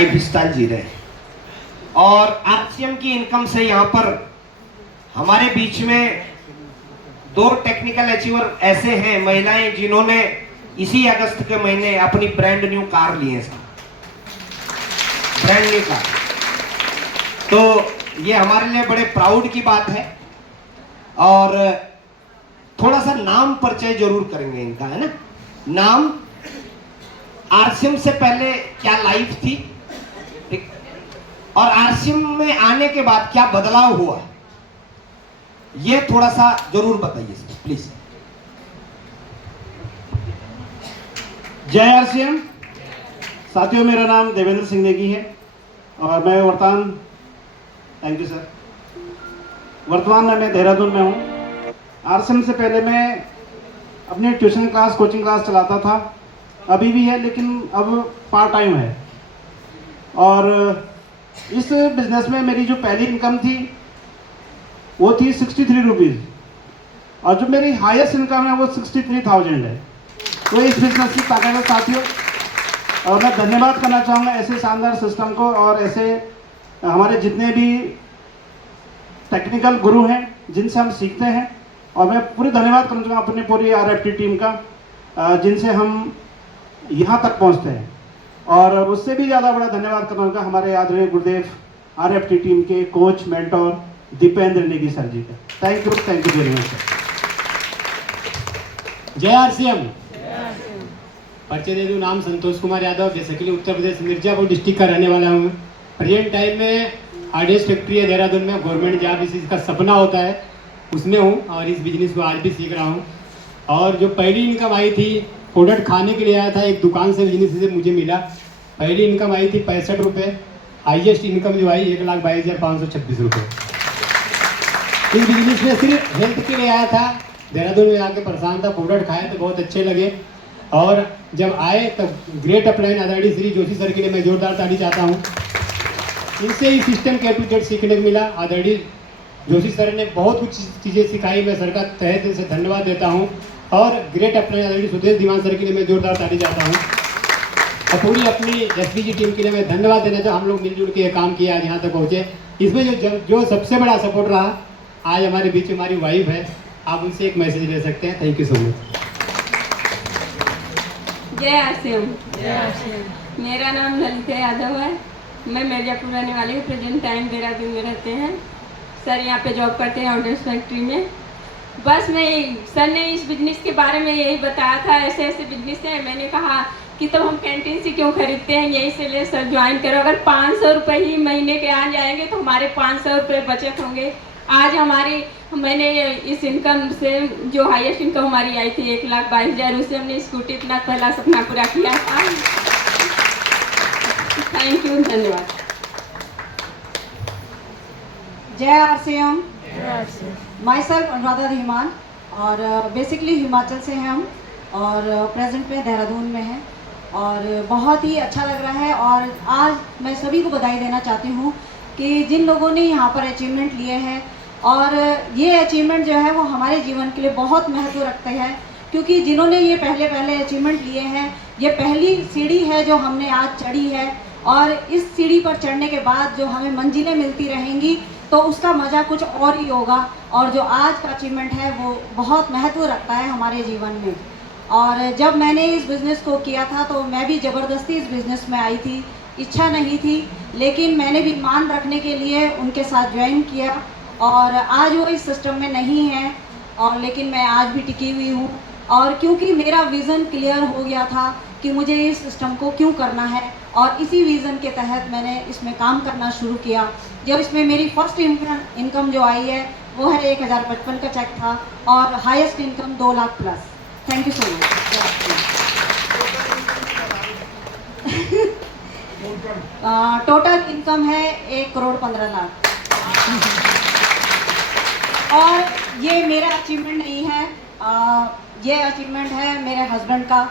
Life style जी रहे हैं। और आरसीएम की इनकम से यहाँ पर हमारे बीच में 2 टेक्निकल अचीवर ऐसे हैं महिलाएं जिन्होंने इसी अगस्त के महीने अपनी ब्रांड न्यू कार ली है, ब्रांड न्यू कार। तो ये हमारे लिए बड़े प्राउड की बात है। और थोड़ा सा नाम परिचय जरूर करेंगे इनका, है ना। नाम, आरसीएम से पहले क्या लाइफ थी, ठीक, और आरसीएम में आने के बाद क्या बदलाव हुआ, ये थोड़ा सा जरूर बताइए प्लीज। जय आरसीएम। साथियों, मेरा नाम देवेंद्र सिंह नेगी है और मैं थैंक यू सर, वर्तमान में मैं देहरादून में हूँ। आरसीएम से पहले मैं अपनी ट्यूशन क्लास, कोचिंग क्लास चलाता था, अभी भी है लेकिन अब पार्ट टाइम है। और इस बिज़नेस में मेरी जो पहली इनकम थी वो थी 63 रुपीज़, और जो मेरी हाईएस्ट इनकम है वो 63,000 है। तो इस बिज़नेस की ताकत है साथियों। और मैं धन्यवाद करना चाहूँगा ऐसे शानदार सिस्टम को और ऐसे हमारे जितने भी टेक्निकल गुरु हैं जिनसे हम सीखते हैं। और मैं पूरी धन्यवाद करना चाहूँगा अपनी पूरी आरएफटी टीम का, जिनसे हम यहाँ तक पहुँचते हैं। और उससे भी ज़्यादा बड़ा धन्यवाद करना चाहूँगा हमारे आदरणीय गुरुदेव आरएफटी टीम के coach, mentor Dipendra Negi sir ji का। Thank you very much sir. जय आरसीएम। परिचय दे दूँ, नाम संतोष कुमार यादव, बेसिकली उत्तर प्रदेश मिर्जापुर डिस्ट्रिक्ट का रहने वाला हूँ। प्रेजेंट टाइम में आरडीएस फैक्ट्री है देहरादून में, गवर्नमेंट जॉब इसी का सपना होता है उसमें हूँ और इस बिजनेस को आज भी सीख रहा हूँ। और जो पहली इनकम आई थी, प्रोडक्ट खाने के लिए आया था, एक दुकान से बिजनेस से मुझे मिला। पहली इनकम आई थी 65 रुपये, हाईएस्ट इनकम जो आई 1,22,526 रुपये। इस बिजनेस में सिर्फ हेल्थ के लिए आया था, देहरादून में आके परेशान था, प्रोडक्ट खाए तो बहुत अच्छे लगे। और जब आए तब ग्रेट अपलाइन आदरणीय श्री जोशी सर के लिए मैं जोरदार ताली चाहता हूँ। इनसे ही सिस्टम के A to Z सीखने को मिला। आदरणीय जोशी सर ने बहुत कुछ चीज़ें सिखाई, मैं सर का तहे दिल से धन्यवाद देता हूँ। और ग्रेट अपलाइन आदरणीय सुदेश दीवान सर के लिए मैं जोरदार ताली चाहता हूँ। और पूरी अपनी SPG टीम के लिए मैं धन्यवाद देना चाहूँ। हम लोग मिलजुल के ये काम किया, आज यहाँ तक पहुँचे। इसमें जो सबसे बड़ा सपोर्ट रहा, आज हमारे बीच हमारी वाइफ है, आप उनसे एक मैसेज ले सकते हैं। Thank you so much. जय आरसीएम। मेरा नाम ललिता यादव है, मैं मिर्जापुर रहने वाली हूँ। प्रेजेंट टाइम देहरादून में रहते हैं। सर यहाँ पे जॉब करते हैं ऑर्डर्स फैक्ट्री में। बस सर ने इस बिजनेस के बारे में यही बताया था, ऐसे ऐसे बिजनेस है। मैंने कहा कि तब हम कैंटीन से क्यों खरीदते हैं, यही से ले सर ज्वाइन करो। अगर 500 रुपये ही महीने के आ जाएंगे तो हमारे 500 रुपये बचत होंगे। आज मैंने इस इनकम से जो हाईएस्ट इनकम हमारी आई थी 1,22,000, उससे हमने स्कूटी अपना पहला सपना पूरा किया था। थैंक यू, धन्यवाद। जय RCM. My self Anuradha Dhiman, और बेसिकली हिमाचल से हैं हम, और प्रेजेंट में देहरादून में हैं। और बहुत ही अच्छा लग रहा है। और आज मैं सभी को बधाई देना चाहती हूँ कि जिन लोगों ने यहाँ पर अचीवमेंट लिए हैं, और ये अचीवमेंट जो है वो हमारे जीवन के लिए बहुत महत्व रखते हैं। क्योंकि जिन्होंने ये पहले अचीवमेंट लिए हैं, ये पहली सीढ़ी है जो हमने आज चढ़ी है। और इस सीढ़ी पर चढ़ने के बाद जो हमें मंजिलें मिलती रहेंगी तो उसका मज़ा कुछ और ही होगा। और जो आज का अचीवमेंट है वो बहुत महत्व रखता है हमारे जीवन में। और जब मैंने इस बिज़नेस को किया था तो मैं भी ज़बरदस्ती इस बिज़नेस में आई थी, इच्छा नहीं थी, लेकिन मैंने भी मान रखने के लिए उनके साथ ज्वाइन किया। और आज वो इस सिस्टम में नहीं है, और लेकिन मैं आज भी टिकी हुई हूँ। और क्योंकि मेरा विज़न क्लियर हो गया था कि मुझे इस सिस्टम को क्यों करना है, और इसी विज़न के तहत मैंने इसमें काम करना शुरू किया। जब इसमें मेरी फर्स्ट इनकम जो आई है वो है 1,055 का चेक था, और highest income 2 lakh plus. Thank you so much. Total income है 1,15,00,000। और ये मेरा अचीवमेंट नहीं है, ये अचीवमेंट है मेरे हस्बैंड का,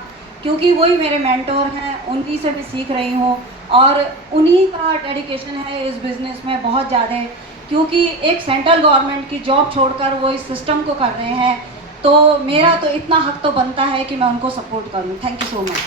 क्योंकि वही मेरे मेंटोर हैं, उन्हीं से मैं सीख रही हूँ। और उन्हीं का डेडिकेशन है इस बिज़नेस में बहुत ज़्यादा, क्योंकि एक सेंट्रल गवर्नमेंट की जॉब छोड़कर वो इस सिस्टम को कर रहे हैं। तो मेरा तो इतना हक तो बनता है कि मैं उनको सपोर्ट करूँ। Thank you so much.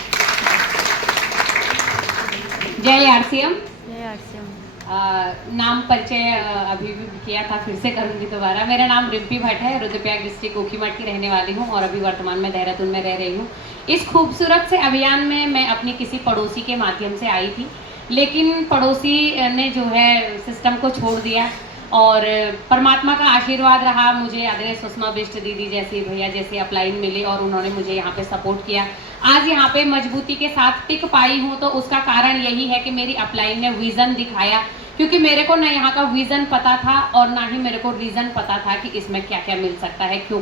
जय आरसीएम। जय आरसीएम। नाम परिचय अभी भी किया था, फिर से करूंगी दोबारा। मेरा नाम रिम्पी भट्ट है, रुद्रप्रयाग डिस्ट्रिक्ट ओखीमठ की रहने वाली हूँ और अभी वर्तमान में देहरादून में रह रही हूँ। इस खूबसूरत से अभियान में मैं अपनी किसी पड़ोसी के माध्यम से आई थी, लेकिन पड़ोसी ने जो है सिस्टम को छोड़ दिया और परमात्मा का आशीर्वाद रहा। मुझे आदरणीय सुषमा बिष्ट दीदी जैसी, भैया जैसे अपलाइन मिले और उन्होंने मुझे यहाँ पे सपोर्ट किया। आज यहाँ पे मजबूती के साथ टिक पाई हूँ, तो उसका कारण यही है कि मेरी अपलाइन ने विज़न दिखाया, क्योंकि मेरे को ना यहाँ का विज़न पता था और ना ही मेरे को रीज़न पता था कि इसमें क्या क्या मिल सकता है। क्यों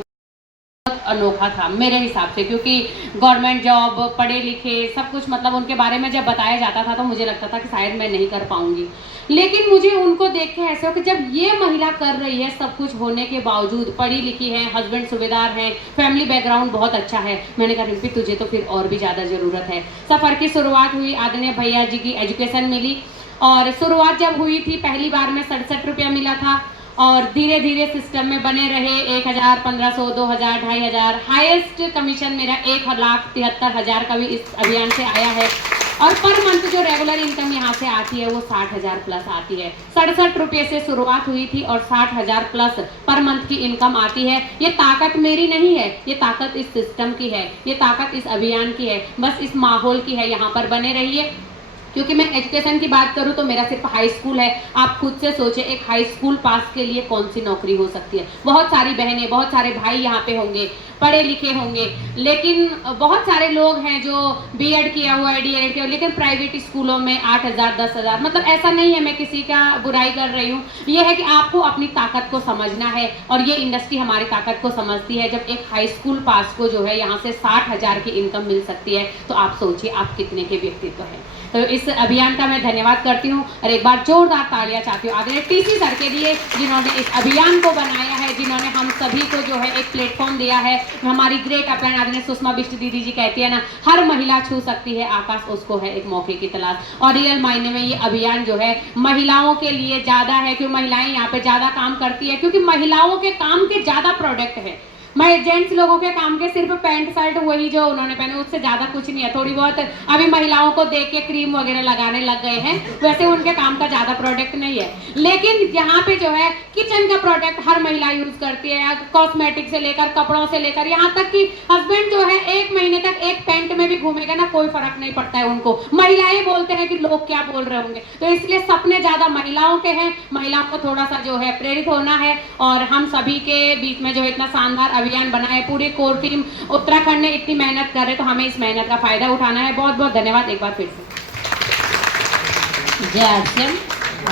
अनोखा था मेरे हिसाब से, क्योंकि गवर्नमेंट जॉब, पढ़े लिखे, सब कुछ मतलब उनके बारे में जब बताया जाता था तो मुझे लगता था कि शायद मैं नहीं कर पाऊंगी। लेकिन मुझे उनको देख के ऐसे हो कि जब ये महिला कर रही है सब कुछ होने के बावजूद, पढ़ी लिखी है, हस्बैंड सूबेदार हैं, फैमिली बैकग्राउंड बहुत अच्छा है, मैंने कहा रिम्पी तुझे तो फिर और भी ज़्यादा ज़रूरत है। सफ़र की शुरुआत हुई, आदरणीय भैया जी की एजुकेशन मिली और शुरुआत जब हुई थी पहली बार में 67 रुपया मिला था और धीरे धीरे सिस्टम में बने रहे 1000, 1500, 2000, 2500, हाईएस्ट कमीशन मेरा 1,73,000 का भी इस अभियान से आया है और पर मंथ जो रेगुलर इनकम यहाँ से आती है वो 60,000 प्लस आती है। 67 रुपये से शुरुआत हुई थी और 60,000 प्लस पर मंथ की इनकम आती है। ये ताकत मेरी नहीं है, ये ताकत इस सिस्टम की है, ये ताकत इस अभियान की है, बस इस माहौल की है। यहाँ पर बने रहिए, क्योंकि मैं एजुकेशन की बात करूं तो मेरा सिर्फ हाई स्कूल है। आप खुद से सोचें एक हाई स्कूल पास के लिए कौन सी नौकरी हो सकती है। बहुत सारी बहनें, बहुत सारे भाई यहाँ पे होंगे, पढ़े लिखे होंगे, लेकिन बहुत सारे लोग हैं जो बीएड किया हुआ है, डीएड किया हुआ, लेकिन प्राइवेट स्कूलों में 8,000, 10,000, मतलब ऐसा नहीं है, मैं किसी का बुराई कर रही हूँ। ये है कि आपको अपनी ताकत को समझना है और ये इंडस्ट्री हमारी ताकत को समझती है। जब एक हाई स्कूल पास को जो है यहाँ से 60,000 की इनकम मिल सकती है, तो आप सोचिए आप कितने के व्यक्तित्व हैं। तो इस अभियान का मैं धन्यवाद करती हूँ और एक बार जोरदार तालियां चाहती हूँ आदरणीय टीसी सर के लिए, जिन्होंने इस अभियान को बनाया है, जिन्होंने हम सभी को जो है एक प्लेटफॉर्म दिया है। हमारी ग्रेट अपलाइन आदरणीय सुषमा बिष्ट दीदी जी कहती है ना, हर महिला छू सकती है आकाश, उसको है एक मौके की तलाश। और रियल मायने में ये अभियान जो है महिलाओं के लिए ज़्यादा है, क्योंकि महिलाएं यहाँ पे ज़्यादा काम करती है, क्योंकि महिलाओं के काम के ज़्यादा प्रोडक्ट है। मैं जेंट्स लोगों के काम के सिर्फ पैंट शर्ट वही जो उन्होंने पहने, उससे ज़्यादा कुछ नहीं है। थोड़ी बहुत अभी महिलाओं को देख के क्रीम वगैरह लगाने लग गए हैं, वैसे उनके काम का ज़्यादा प्रोडक्ट नहीं है। लेकिन यहाँ पे जो है किचन का प्रोडक्ट हर महिला यूज़ करती है, कॉस्मेटिक से लेकर, कपड़ों से लेकर, यहाँ तक कि हस्बैंड जो है 1 महीने तक एक पैंट में भी घूमेगा ना, कोई फर्क नहीं पड़ता है उनको। महिलाएं बोलते हैं कि लोग क्या बोल रहे होंगे, तो इसलिए सपने ज़्यादा महिलाओं के हैं। महिलाओं को थोड़ा सा जो है प्रेरित होना है और हम सभी के बीच में जो इतना शानदार अभियान बना है, पूरी कोर टीम उत्तराखंड ने इतनी मेहनत कर रहे, तो हमें इस मेहनत का फायदा उठाना है। बहुत बहुत धन्यवाद एक बार फिर से। जय आरसीएम।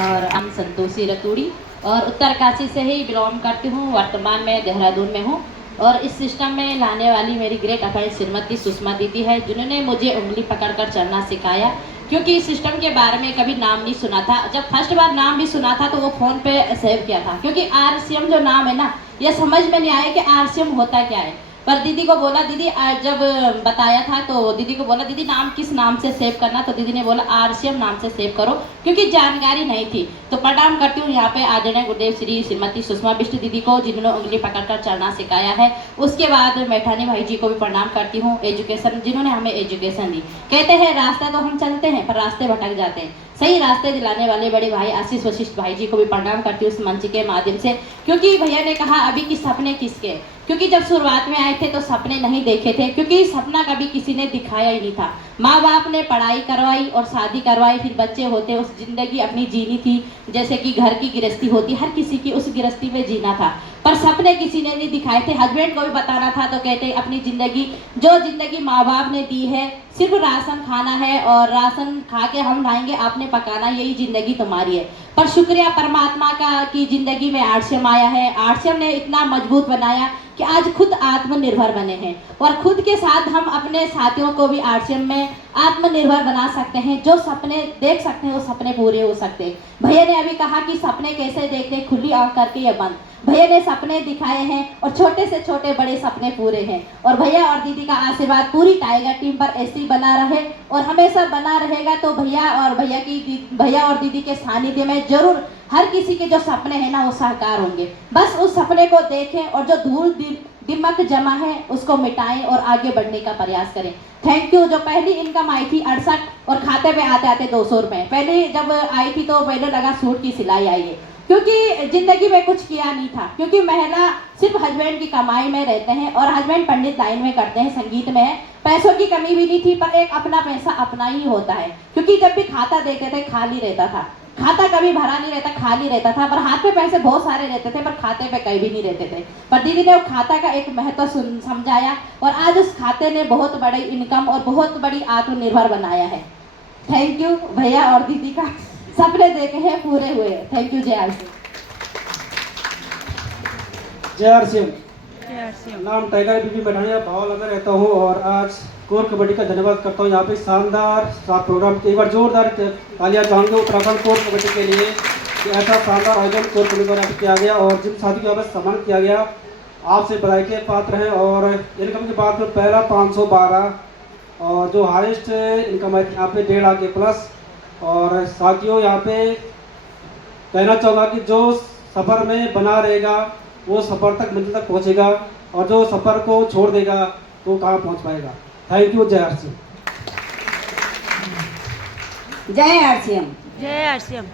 और हम संतोषी रतूड़ी और उत्तरकाशी से ही बिलोंग करती हूँ, वर्तमान में देहरादून में हूँ और इस सिस्टम में लाने वाली मेरी ग्रेट अपलाइन श्रीमती सुषमा दीदी है, जिन्होंने मुझे उंगली पकड़कर चलना सिखाया। क्योंकि इस सिस्टम के बारे में कभी नाम नहीं सुना था, जब फर्स्ट बार नाम भी सुना था तो वो फ़ोन पे सेव किया था, क्योंकि आरसीएम जो नाम है ना, ये समझ में नहीं आया कि आरसीएम होता क्या है। पर दीदी को बोला, दीदी जब बताया था तो दीदी को बोला दीदी नाम किस नाम से सेव करना, तो दीदी ने बोला आरसीएम नाम से सेव करो, क्योंकि जानकारी नहीं थी। तो प्रणाम करती हूँ यहाँ पे आदरणीय गुरुदेव श्री श्रीमती सुषमा बिष्ट दीदी को, जिन्होंने उंगली पकड़कर चलना सिखाया है। उसके बाद मैठानी भाई जी को भी प्रणाम करती हूँ, एजुकेशन जिन्होंने हमें एजुकेशन दी। कहते हैं रास्ता तो हम चलते हैं पर रास्ते भटक जाते हैं, सही रास्ते दिलाने वाले बड़े भाई आशीष वशिष्ठ भाई जी को भी प्रणाम करती हूँ इस मंच के माध्यम से। क्योंकि भैया ने कहा अभी कि सपने किसके, क्योंकि जब शुरुआत में आए थे तो सपने नहीं देखे थे, क्योंकि सपना कभी किसी ने दिखाया ही नहीं था। माँ बाप ने पढ़ाई करवाई और शादी करवाई, फिर बच्चे होते, उस जिंदगी अपनी जीनी थी, जैसे कि घर की गृहस्थी होती, हर किसी की उस गृहस्थी में जीना था, पर सपने किसी ने नहीं दिखाए थे। हस्बैंड को भी बताना था तो कहते अपनी जिंदगी, जो जिंदगी माँ बाप ने दी है, सिर्फ राशन खाना है और राशन खा के हम लाएंगे, आपने पकाना, यही जिंदगी तुम्हारी है। पर शुक्रिया परमात्मा का कि जिंदगी में आरसीएम आया है। आरसीएम ने इतना मजबूत बनाया कि आज खुद आत्मनिर्भर बने हैं और खुद के साथ हम अपने साथियों को भी आरसीएम में आत्मनिर्भर बना सकते हैं। जो सपने देख सकते हैं वो सपने पूरे हो सकते हैं। भैया ने अभी कहा कि सपने कैसे देखते, खुली आंख करके या बंद। भैया ने सपने दिखाए हैं और छोटे से छोटे बड़े सपने पूरे हैं। और भैया और दीदी का आशीर्वाद पूरी टाइगर टीम पर ऐसे ही बना रहे और हमेशा बना रहेगा। तो भैया और दीदी के सानिध्य में जरूर हर किसी के जो सपने हैं ना वो साकार होंगे। बस उस सपने को देखें और जो धूल दिमाग जमा है उसको मिटाएं और आगे बढ़ने का प्रयास करें। Thank you. जो पहली इनकम आई थी 68 और खाते में आते आते 200 रुपये। पहले जब आई थी तो पहले लगा सूट की सिलाई आई है, क्योंकि ज़िंदगी में कुछ किया नहीं था, क्योंकि महिला सिर्फ हस्बैंड की कमाई में रहते हैं और हस्बैंड पंडित लाइन में करते हैं, संगीत में है, पैसों की कमी भी नहीं थी, पर एक अपना पैसा अपना ही होता है। क्योंकि जब भी खाता देते थे खाली रहता था, खाता कभी भरा नहीं रहता, खाली रहता था, पर हाथ में पैसे बहुत सारे रहते थे पर खाते पे कहीं भी नहीं रहते थे। पर दीदी ने वो खाता का एक महत्व समझाया और आज उस खाते ने बहुत बड़ी इनकम और बहुत बड़ी आत्मनिर्भर बनाया है। थैंक यू भैया और दीदी का सपने देखे हैं पूरे हुए। Thank you. जय आरसीएम। जय आरसीएम। नाम टाइगर बीबी मैठानिया भावनगर रहता हूँ और आज कोर कबड्डी का धन्यवाद करता हूँ। यहाँ पे शानदार सात प्रोग्राम के एक बार जोरदार तालियां चाहूँगा उत्तराखंड कोर कबड्डी के लिए कि ऐसा शानदार आयोजन कोर कबड्डी द्वारा किया गया और जिन साथी को यहाँ पर सम्मान किया गया आपसे बधाई के पात्र हैं। और इनकम की बात में पहला 512 और जो हाईएस्ट इनकम है यहाँ पे 1.5 लाख प्लस। और साथियों यहाँ पे कहना चाहूँगा कि जो सफ़र में बना रहेगा वो सफ़र तक मंजिल तक पहुँचेगा और जो सफ़र को छोड़ देगा तो कहाँ पहुँच पाएगा। Thank you. जय आरसीएम। जय आरसीएम। जय आरसीएम।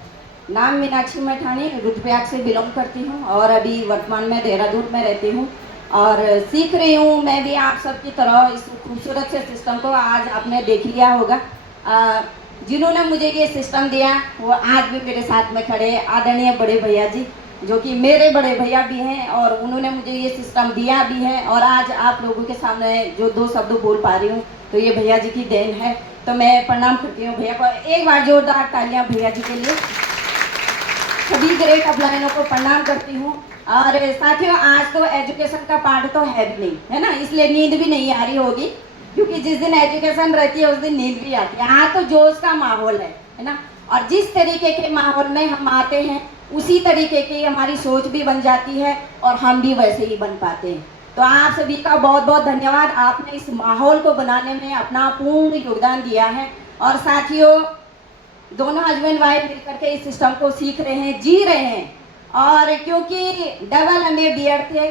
नाम मीनाक्षी मैठानी, रुद्रप्रयाग से बिलोंग करती हूँ और अभी वर्तमान में देहरादून में रहती हूँ और सीख रही हूँ। मैं भी आप सबकी तरह इस खूबसूरत से सिस्टम को आज आपने देख लिया होगा। जिन्होंने मुझे ये सिस्टम दिया वो आज भी मेरे साथ में खड़े आदरणीय बड़े भैया जी, जो कि मेरे बड़े भैया भी हैं और उन्होंने मुझे ये सिस्टम दिया भी है और आज आप लोगों के सामने जो 2 शब्द बोल पा रही हूँ तो ये भैया जी की देन है। तो मैं प्रणाम करती हूँ भैया को। एक बार जोरदार तालियां भैया जी के लिए। सभी ग्रेट अपलाइनों को प्रणाम करती हूँ। और साथियों आज तो एजुकेशन का पार्ट तो है भी नहीं, है ना, इसलिए नींद भी नहीं आ रही होगी, क्योंकि जिस दिन एजुकेशन रहती है उस दिन नींद भी आती है। आज तो जोश का माहौल है ना, और जिस तरीके के माहौल में हम आते हैं उसी तरीके की हमारी सोच भी बन जाती है और हम भी वैसे ही बन पाते हैं। तो आप सभी का बहुत बहुत धन्यवाद। आपने इस माहौल को बनाने में अपना पूर्ण योगदान दिया है। और साथियों दोनों हस्बैंड वाइफ मिलकर के इस सिस्टम को सीख रहे हैं, जी रहे हैं। और क्योंकि डबल MA BEd थे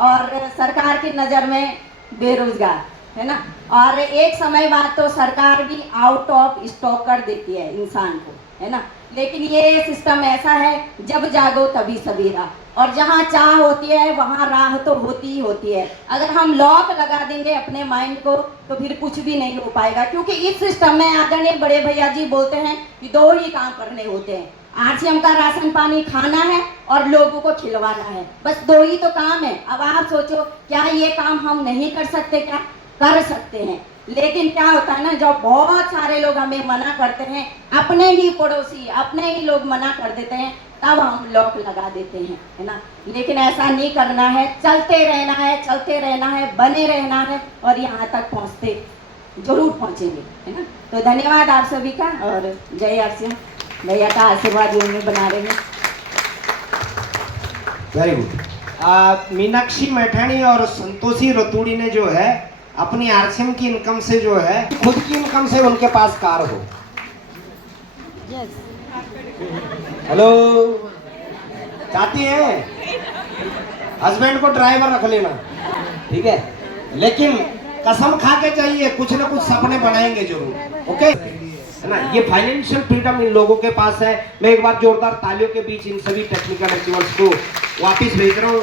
और सरकार की नज़र में बेरोजगार, है ना, और एक समय बाद तो सरकार भी आउट ऑफ स्टॉक कर देती है इंसान को, है ना। लेकिन ये सिस्टम ऐसा है जब जागो तभी सवेरा, और जहाँ चाह होती है वहाँ राह तो होती ही होती है। अगर हम लॉक लगा देंगे अपने माइंड को तो फिर कुछ भी नहीं हो पाएगा, क्योंकि इस सिस्टम में आदरणीय बड़े भैया जी बोलते हैं कि 2 ही काम करने होते हैं। आरसीएम का राशन पानी खाना है और लोगों को खिलवाना है, बस 2 ही तो काम है। अब आप सोचो क्या ये काम हम नहीं कर सकते? क्या कर सकते हैं, लेकिन क्या होता है ना, जब बहुत सारे लोग हमें मना करते हैं, अपने ही पड़ोसी अपने ही लोग मना कर देते हैं, तब हम लॉक लगा देते हैं, है ना। लेकिन ऐसा नहीं करना है, चलते रहना है, चलते रहना है, बने रहना है और यहाँ तक पहुँचते जरूर पहुँचेंगे, है ना। तो धन्यवाद आप सभी का और जय आरसीएम। भैया का आशीर्वाद में बना रहे हैं। Very good. मीनाक्षी मैठानी और संतोषी रतूड़ी ने जो है अपनी आरसीएम की इनकम से जो है खुद की इनकम से उनके पास कार हो। हेलो, चाहती हैं हस्बैंड को ड्राइवर रख लेना, ठीक है, लेकिन कसम खा के चाहिए कुछ ना कुछ सपने बनाएंगे जरूर, ओके, है ना। ये फाइनेंशियल फ्रीडम इन लोगों के पास है। मैं एक बार जोरदार तालियों के बीच इन सभी टेक्निकल अचीवर्स को वापिस भेज रहा हूँ।